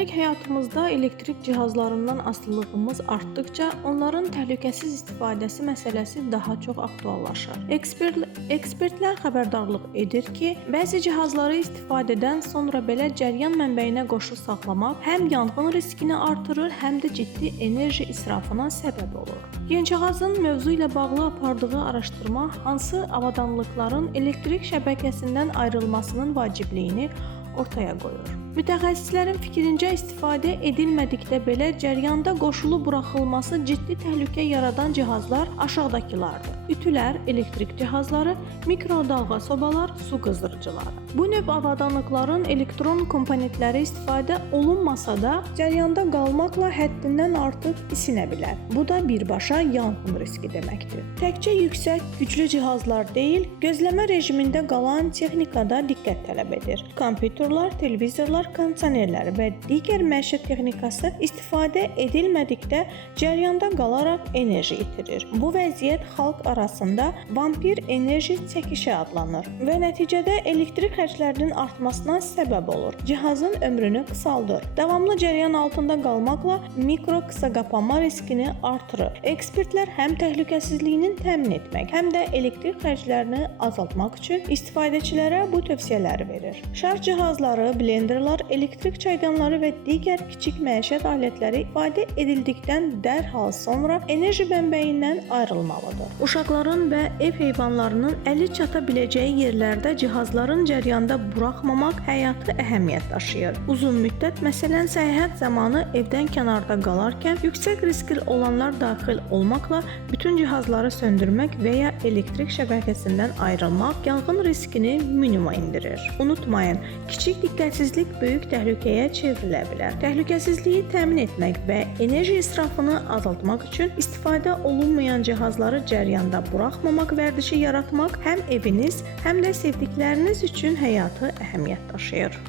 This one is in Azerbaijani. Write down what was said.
Gündəlik həyatımızda elektrik cihazlarından asılılığımız artdıkca onların təhlükəsiz istifadəsi məsələsi daha çox aktuallaşır. Ekspertlər xəbərdarlıq edir ki, bəzi cihazları istifadədən sonra belə cəryan mənbəyinə qoşulu saxlamaq həm yanğın riskini artırır, həm də ciddi enerji israfına səbəb olur. Gəncəğazın mövzu ilə bağlı apardığı araşdırma hansı avadanlıqların elektrik şəbəkəsindən ayrılmasının vacibliyini ortaya qoyur. Mütəxəssislərin fikrincə istifadə edilmədikdə belə cəryanda qoşulu buraxılması ciddi təhlükə yaradan cihazlar aşağıdakılardır: ütülər, elektrik cihazları, mikrodalğa sobalar, su qızdırıcıları. Bu növ avadanlıqların elektron komponentləri istifadə olunmasa da cəryanda qalmaqla həddindən artıq isinə bilər. Bu da birbaşa yanğın riski deməkdir. Təkcə yüksək güclü cihazlar deyil, gözləmə rejimində qalan texnikada diqqət tələb edir. Kompüterlər, televizorlar, kondisionerlər və digər məişət texnikası istifadə edilmədikdə cəryanda qalaraq enerji itirir. Bu vəziyyət xalq arasında vampir enerji çəkişi adlanır və nəticədə elektrik xərclərinin artmasına səbəb olur. Cihazın ömrünü qısaldır. Davamlı cəryan altında qalmaqla mikro qısa qapanma riskini artırır. Ekspertlər həm təhlükəsizliyini təmin etmək, həm də elektrik xərclərini azaltmaq üçün istifadəçilərə bu tövsiyələri verir. Şarj cihazları, blenderlar, elektrik çaydanları və digər kiçik məişət alətləri istifadə edildikdən dərhal sonra enerji mənbəyindən ayrılmalıdır. Uşaqların və ev heyvanlarının əli çata biləcəyi yerlərdə cihazların cəryanda buraxmamaq həyati əhəmiyyət daşıyır. Uzun müddət, məsələn, səyahət zamanı evdən kənarda qalarkən yüksək riskli olanlar daxil olmaqla bütün cihazları söndürmək və ya elektrik şəbəkəsindən ayrılmaq yanğın riskini minimuma endirir. Unutmayın, kiçik diqqətsizlik böyük təhlükəyə çevrilə bilər. Təhlükəsizliyi təmin etmək və enerji israfını azaltmaq üçün istifadə olunmayan cihazları cəryanda buraxmamaq vərdişi yaratmaq həm eviniz, həm də sevdikləriniz üçün həyati əhəmiyyət daşıyır.